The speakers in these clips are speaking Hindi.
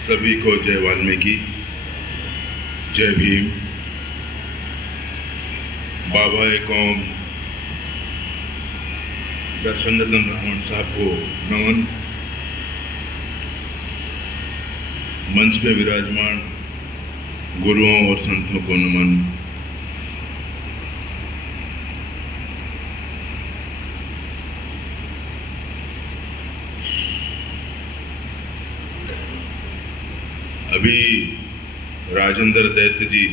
सभी को जय वाल्मीकि, जय भीम। बाबा कौम दर्शन रतन रावण साहब को नमन। मंच पे विराजमान गुरुओं और संतों को नमन। अभी राजेंद्र दैत्य जी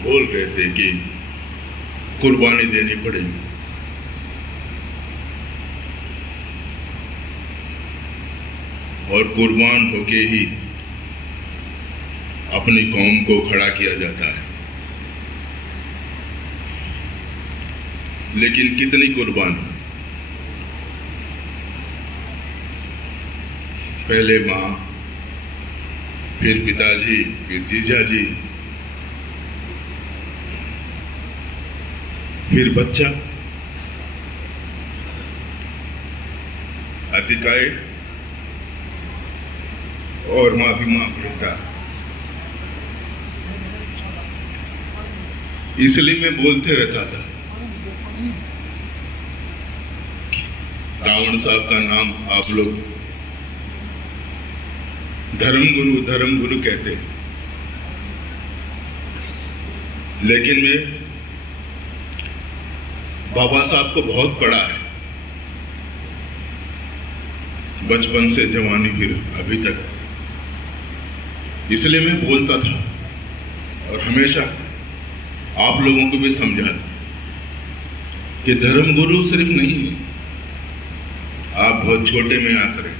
बोल रहे थे कि कुर्बानी देनी पड़ेगी, और कुर्बान होके ही अपनी कौम को खड़ा किया जाता है। लेकिन कितनी कुर्बानी? पहले माँ, फिर पिताजी, फिर जीजाजी, फिर बच्चा, अतिकाय और माँ भी माँ बेटा। इसलिए मैं बोलते रहता था, रावण साहब का नाम आप लोग धर्म गुरु कहते हैं, लेकिन मैं बाबा साहब को बहुत पढ़ा है, बचपन से जवानी फिर अभी तक। इसलिए मैं बोलता था और हमेशा आप लोगों को भी समझाता कि धर्म गुरु सिर्फ नहीं है, आप बहुत छोटे में आकर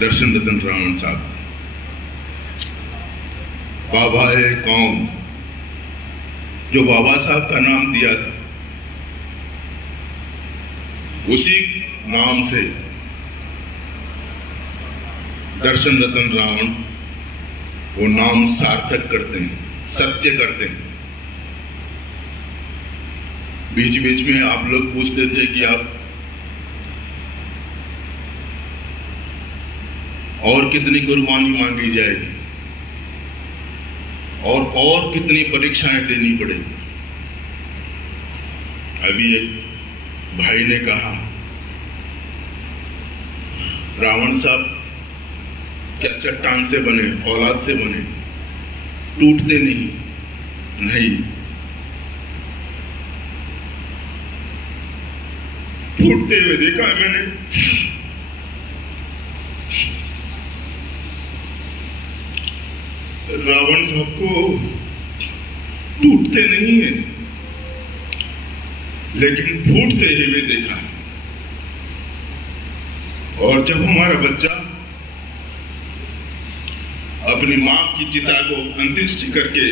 दर्शन रतन रावण साहब, बाबा कौम, जो बाबा साहब का नाम दिया था, उसी नाम से दर्शन रतन रावण वो नाम सार्थक करते हैं, सत्य करते हैं। बीच बीच में आप लोग पूछते थे कि आप और कितनी कुर्बानी मांगी जाएगी और कितनी परीक्षाएं देनी पड़ेगी। अभी एक भाई ने कहा, रावण साहब क्या चट्टान से बने, औलाद से बने, टूटते नहीं, टूटते हुए देखा है मैंने। रावण साहब को टूटते नहीं है, लेकिन फूटते हुए देखा। और जब हमारा बच्चा अपनी मां की चिता को अंत्येष्टि करके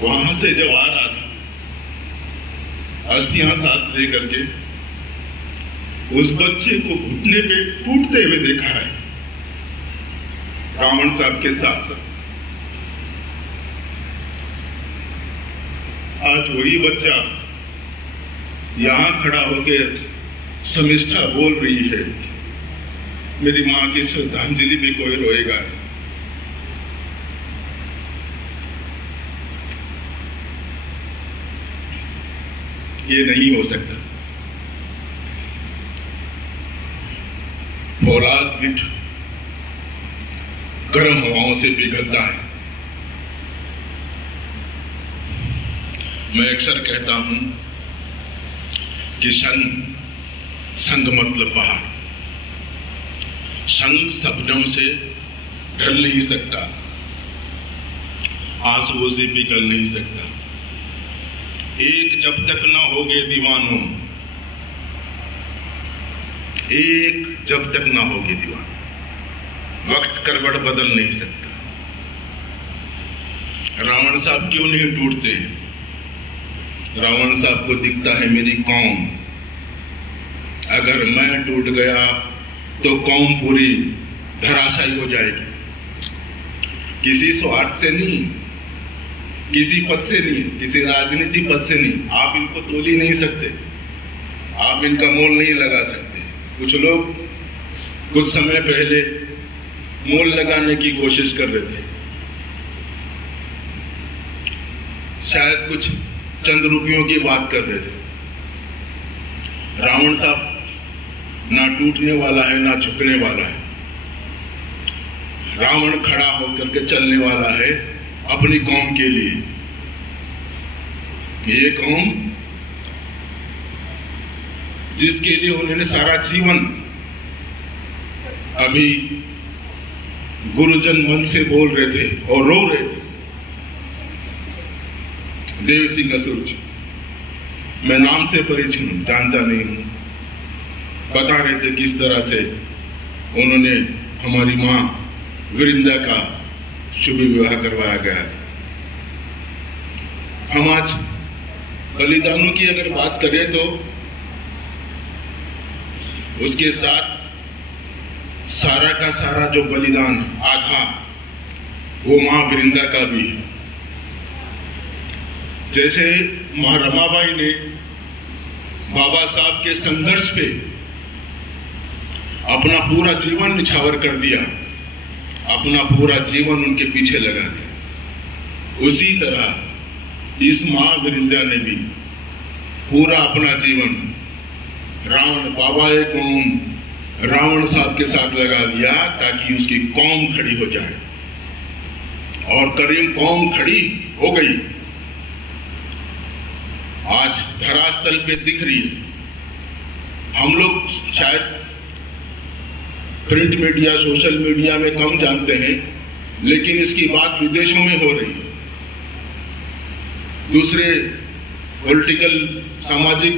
वहां से जब आ रहा था, अस्थियां साथ लेकर के, उस बच्चे को घुटने पे टूटते हुए देखा है रावण साहब के साथ साथ। आज वही बच्चा यहां खड़ा होकर समिष्ठा बोल रही है, मेरी मां की श्रद्धांजलि भी कोई रोएगा। ये नहीं हो सकता। फौलाद भी गर्म हवाओं से पिघलता है। मैं अक्सर कहता हूं कि संग मतलब पहाड़, संग शबनम से ढल नहीं सकता, आंसुओं से पिघल नहीं सकता। एक जब तक ना होगे दीवानों, एक जब तक ना होगे दीवानों, वक्त करवट बदल नहीं सकता। रावण साहब क्यों नहीं टूटते? रावण साहब को दिखता है मेरी कौम, अगर मैं टूट गया तो कौम पूरी धराशायी हो जाएगी। किसी स्वार्थ से नहीं, किसी पद से नहीं, किसी राजनीति पद से नहीं, आप इनको तोल ही नहीं सकते, आप इनका मोल नहीं लगा सकते। कुछ लोग कुछ समय पहले मोल लगाने की कोशिश कर रहे थे, शायद कुछ चंद रुपयों की बात कर रहे थे। रावण साहब ना टूटने वाला है ना झुकने वाला है। रावण खड़ा होकर के चलने वाला है अपनी कौम के लिए। ये कौम जिसके लिए उन्होंने सारा जीवन, अभी गुरुजन मन से बोल रहे थे और रो रहे थे, देव सिंह असुर जी, मैं नाम से परिचित हूं, जानता नहीं हूं, बता रहे थे किस तरह से उन्होंने हमारी मां वृंदा का शुभ विवाह करवाया गया था। हम आज बलिदानों की अगर बात करें तो उसके साथ सारा का सारा जो बलिदान आधा वो मां वृंदा का भी है। जैसे मां रमाबाई ने बाबा साहब के संघर्ष पे अपना पूरा जीवन निछावर कर दिया, अपना पूरा जीवन उनके पीछे लगा दिया, उसी तरह इस मां वृंदा ने भी पूरा अपना जीवन रावण बाबा कौम रावण साहब के साथ लगा दिया ताकि उसकी कौम खड़ी हो जाए। और करीम कौम खड़ी हो गई, आज धरातल पे दिख रही है। हम लोग शायद प्रिंट मीडिया सोशल मीडिया में कम जानते हैं, लेकिन इसकी बात विदेशों में हो रही है। दूसरे पॉलिटिकल सामाजिक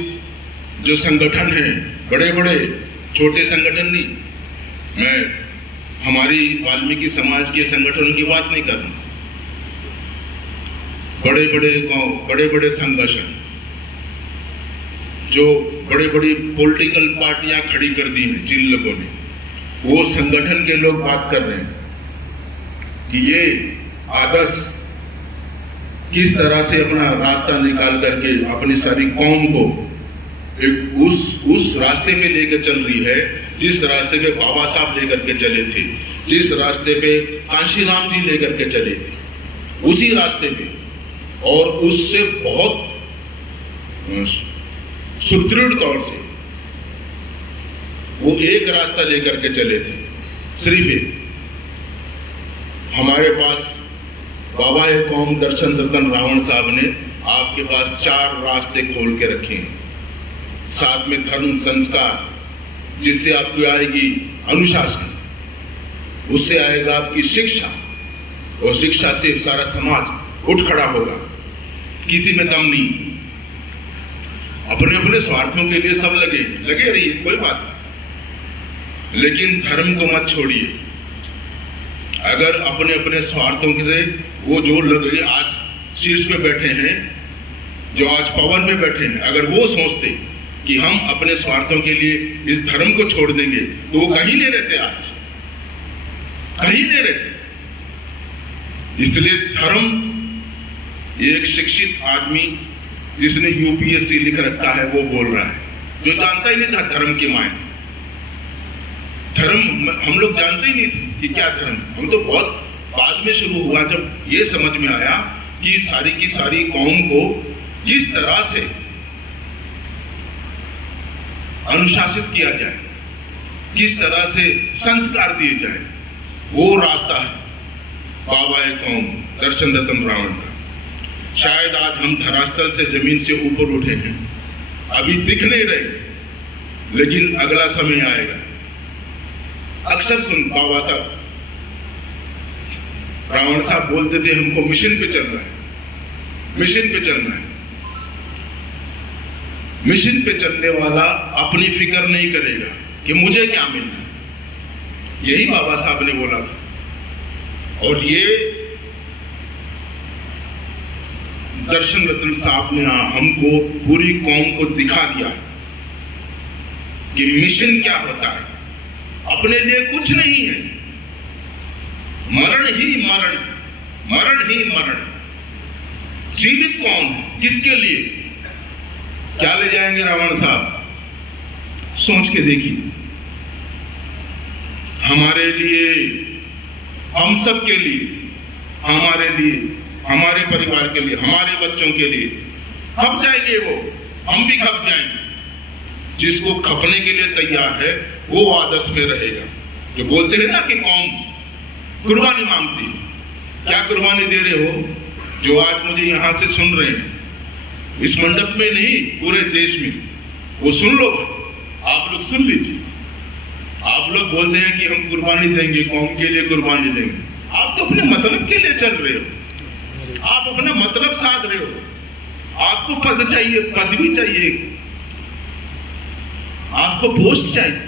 जो संगठन हैं, बड़े बड़े छोटे संगठन नहीं, मैं हमारी वाल्मीकि समाज के संगठनों की बात नहीं कर रहा, बड़े बड़े गांव, बड़े बड़े संगठन जो बड़े बड़ी पॉलिटिकल पार्टियां खड़ी कर दी हैं, जिन लोगों ने, वो संगठन के लोग बात कर रहे हैं कि ये आदर्श किस तरह से अपना रास्ता निकाल करके अपनी सारी कौम को एक उस रास्ते पे लेकर चल रही है जिस रास्ते पे बाबा साहब लेकर के चले थे, जिस रास्ते पे कांशीराम जी लेकर के चले थे, उसी रास्ते पे, और उससे बहुत सुदृढ़ तौर से वो एक रास्ता लेकर के चले थे, सिर्फ एक। हमारे पास बाबा कौम दर्शन रतन रावण साहब ने आपके पास 4 रास्ते खोल के रखे हैं। साथ में धर्म संस्कार, जिससे आपकी आएगी अनुशासन, उससे आएगा आपकी शिक्षा, और शिक्षा से सारा समाज उठ खड़ा होगा। किसी में दम नहीं, अपने अपने स्वार्थों के लिए सब लगे रहिए, कोई बात नहीं, लेकिन धर्म को मत छोड़िए। अगर अपने अपने स्वार्थों से वो जो लोग आज शीर्ष पे बैठे हैं, जो आज पावर में बैठे हैं, अगर वो सोचते कि हम अपने स्वार्थों के लिए इस धर्म को छोड़ देंगे, तो वो कहीं नहीं रहते, आज कहीं नहीं रहते। इसलिए धर्म, एक शिक्षित आदमी जिसने यूपीएससी लिख रखा है वो बोल रहा है, जो जानता ही नहीं था धर्म की मायने। धर्म हम लोग जानते ही नहीं थे कि क्या धर्म, हम तो बहुत बाद में शुरू हुआ जब ये समझ में आया कि सारी की सारी कौम को किस तरह से अनुशासित किया जाए, किस तरह से संस्कार दिए जाए, वो रास्ता है बाबा कौम दर्शन रतन रावण का। शायद आज हम धरातल से जमीन से ऊपर उठे हैं, अभी दिख नहीं रहे, लेकिन अगला समय आएगा। अक्सर सुन बाबा साहब रावण साहब बोलते थे हमको मिशन पे चलना है, मिशन पे चलना है। मिशन पे चलने वाला अपनी फिक्र नहीं करेगा कि मुझे क्या मिलना है, यही बाबा साहब ने बोला था। और ये दर्शन रतन साहब ने हमको, पूरी कौम को दिखा दिया कि मिशन क्या होता है। अपने लिए कुछ नहीं है, मरण ही मरण, मरण ही मरण। जीवित कौन है, किसके लिए, क्या ले जाएंगे रावण साहब, सोच के देखिए। हमारे लिए, हम सब के लिए, हमारे लिए, हमारे परिवार के लिए, हमारे बच्चों के लिए खप जाएंगे वो, हम भी खप जाएंगे। जिसको खपने के लिए तैयार है वो आदर्श में रहेगा। जो बोलते हैं ना कि कौम कुर्बानी मांगती है, क्या कुर्बानी दे रहे हो? जो आज मुझे यहां से सुन रहे हैं, इस मंडप में नहीं, पूरे देश में, वो सुन लो, आप लोग सुन लीजिए। आप लोग बोलते हैं कि हम कुर्बानी देंगे, कौम के लिए कुर्बानी देंगे। आप तो अपने मतलब के लिए चल रहे हो, आप अपना मतलब साध रहे हो। आपको पद चाहिए, पदवी चाहिए, आपको पोस्ट चाहिए,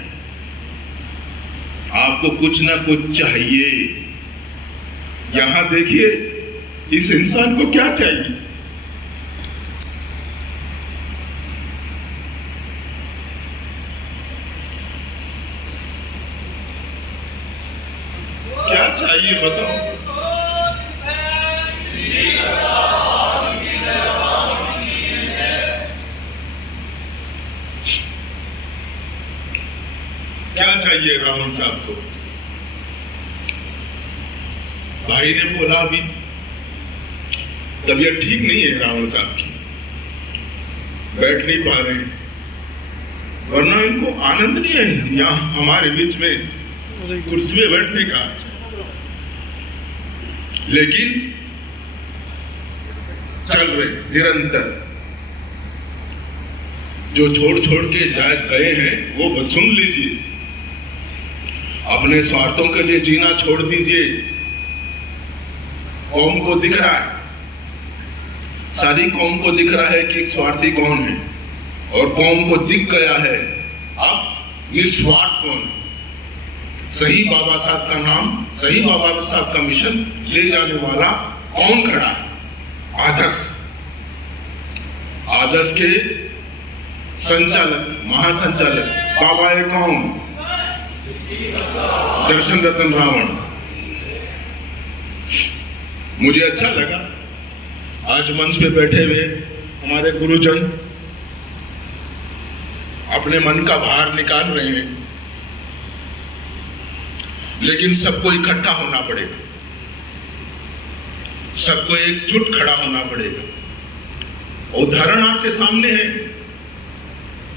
आपको कुछ ना कुछ चाहिए। यहां देखिए इस इंसान को क्या चाहिए? क्या चाहिए बताओ? क्या चाहिए रावण साहब को? भाई ने बोला अभी तबीयत ठीक नहीं है रावण साहब की, बैठ नहीं पा रहे, वरना इनको आनंद नहीं है यहाँ हमारे बीच में कुर्सी में बैठने का। लेकिन चल रहे निरंतर, जो छोड़ छोड़ के गए हैं वो सुन लीजिए। अपने स्वार्थों के लिए जीना छोड़ दीजिए। कौम को दिख रहा है, सारी कौम को दिख रहा है कि स्वार्थी कौन है, और कौम को दिख गया है अब निस्वार्थ कौन है। सही बाबा साहब का नाम, सही बाबा साहब का मिशन ले जाने वाला कौन खड़ा है? आदर्श, आदर्श के संचालक, महासंचालक बाबा ए कौम दर्शन रतन रावण। मुझे अच्छा लगा आज मंच पे बैठे हुए हमारे गुरुजन अपने मन का भार निकाल रहे हैं, लेकिन सबको इकट्ठा होना पड़ेगा, सबको एकजुट खड़ा होना पड़ेगा। उदाहरण आपके सामने है।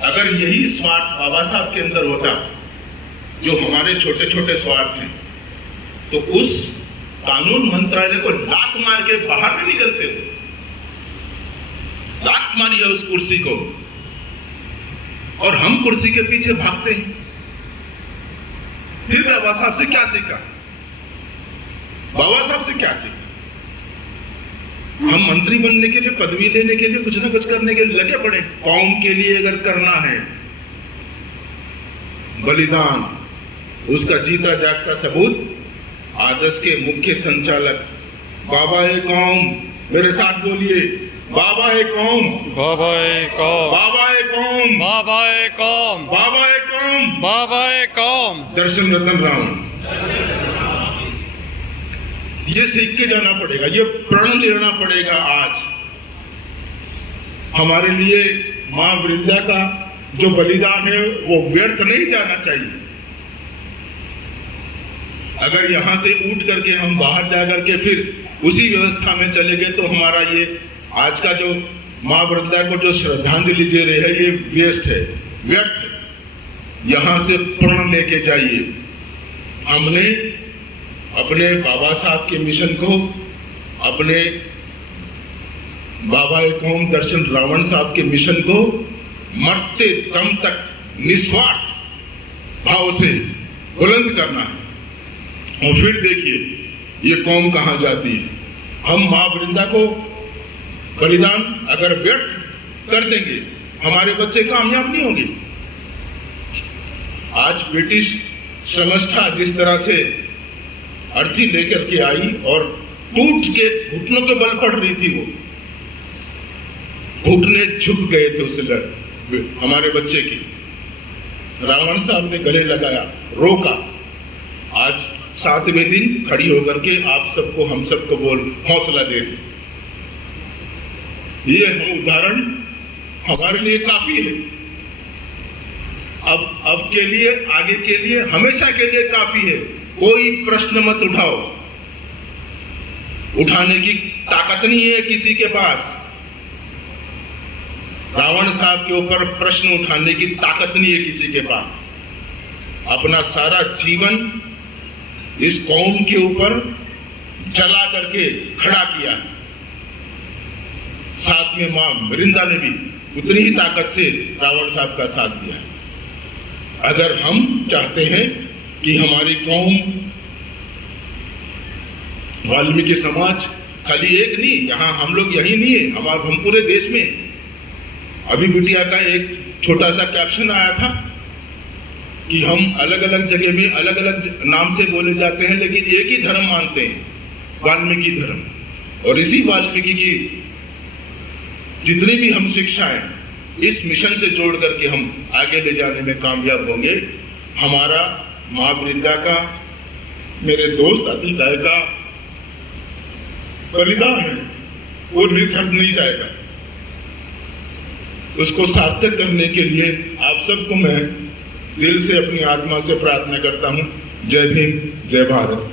अगर यही स्वार्थ बाबा साहब के अंदर होता, जो हमारे छोटे छोटे स्वार्थ हैं, तो उस कानून मंत्रालय को लात मार के बाहर नहीं निकलते हो। लात मारी है उस कुर्सी को, और हम कुर्सी के पीछे भागते हैं। फिर बाबा साहब से क्या सीखा? बाबा साहब से क्या सीखा? हम मंत्री बनने के लिए, पदवी लेने के लिए, कुछ ना कुछ करने के लिए लगे पड़े। कौम के लिए अगर करना है बलिदान, उसका जीता जागता सबूत आदर्श के मुख्य संचालक बाबा ए कौम, मेरे साथ बोलिए, बाबा ए कौम, बाबा ए कौम, बाबा ए कौम, बाबा ए कौम, बाबा ए कौम, बाबा ए कौम, दर्शन रतन रावण। ये सीख के जाना पड़ेगा, ये प्रण लेना पड़ेगा। आज हमारे लिए मां वृंदा का जो बलिदान है वो व्यर्थ नहीं जाना चाहिए। अगर यहां से उठ करके हम बाहर जाकर के फिर उसी व्यवस्था में चले गए तो हमारा ये आज का जो मां वृंदा को जो श्रद्धांजलि दे रहे हैं ये वेस्ट है, व्यर्थ है। यहां से प्रण लेके जाइए। हमने अपने बाबा साहब के मिशन को, अपने बाबा ए कौम दर्शन रावण साहब के मिशन को मरते दम तक निस्वार्थ भाव से बुलंद करना है। और फिर देखिए ये कौम कहां जाती है। हम मां वृंदा को बलिदान अगर व्यर्थ कर देंगे, हमारे बच्चे कामयाब नहीं होंगे। आज ब्रिटिश समझता जिस तरह से अर्थी लेकर के आई और टूट के घुटनों के बल पड़ रही थी, वो घुटने झुक गए थे उसे हमारे बच्चे की। रावण साहब ने गले लगाया, रोका। आज 7वें दिन खड़ी होकर के आप सबको, हम सबको हौसला दे रही। ये हम उदाहरण हमारे लिए काफी है। अब के लिए, आगे के लिए, हमेशा के लिए काफी है। कोई प्रश्न मत उठाओ, उठाने की ताकत नहीं है किसी के पास। रावण साहब के ऊपर प्रश्न उठाने की ताकत नहीं है किसी के पास। अपना सारा जीवन इस कौम के ऊपर जला करके खड़ा किया। साथ में मां वृंदा ने भी उतनी ही ताकत से रावण साहब का साथ दिया। अगर हम चाहते हैं कि हमारी कौम, वाल्मीकि समाज खाली एक नहीं, यहां हम लोग यही नहीं है, हम पूरे देश में। अभी बिटिया का एक छोटा सा कैप्शन आया था कि हम अलग अलग जगह में अलग अलग नाम से बोले जाते हैं, लेकिन एक ही धर्म मानते हैं, वाल्मीकि धर्म। और इसी वाल्मीकि की जितनी भी हम शिक्षाएं इस मिशन से जोड़ करके हम आगे ले जाने में कामयाब होंगे। हमारा मां वृंदा का, मेरे दोस्त अतिक राय का बलिदान है, वो निरर्थक नहीं जाएगा। उसको सार्थक करने के लिए आप सबको मैं दिल से, अपनी आत्मा से प्रार्थना करता हूं। जय भीम, जय भारत।